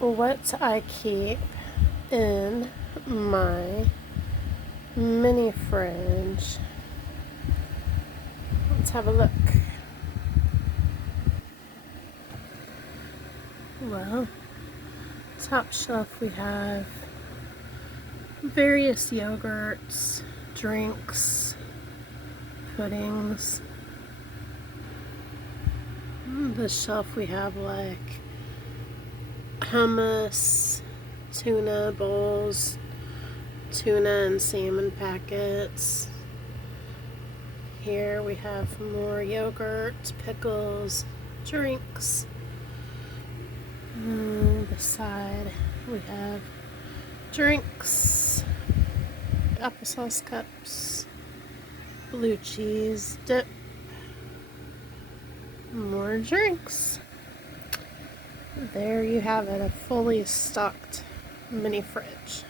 what I keep in my mini fridge. Let's have a look. Well, top shelf we have various yogurts, drinks, puddings. This shelf we have like hummus, tuna bowls, tuna and salmon packets. Here we have more yogurt, pickles, drinks. Beside we have drinks, applesauce cups, blue cheese dip, more drinks. There you have it, a fully stocked mini fridge.